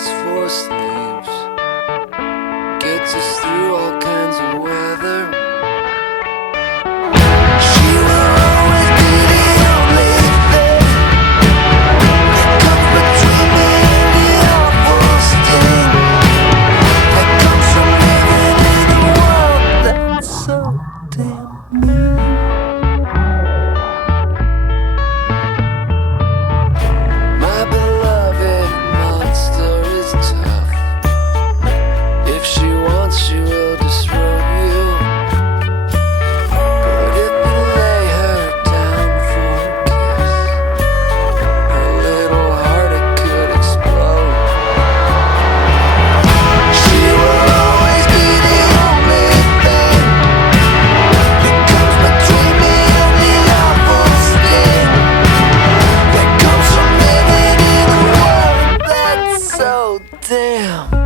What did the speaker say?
us for sleeves, gets us through all kinds of weather. She will always be the only thing that comes between me and the awful sting that comes from living in a world that's so damn mean. My beloved monster is tough. If she wants, she will disrobe you. But if you lay her down for a kiss, her little heart, it could explode. She will always be the only thing that comes between me and the awful sting that comes from living in a world that's so damn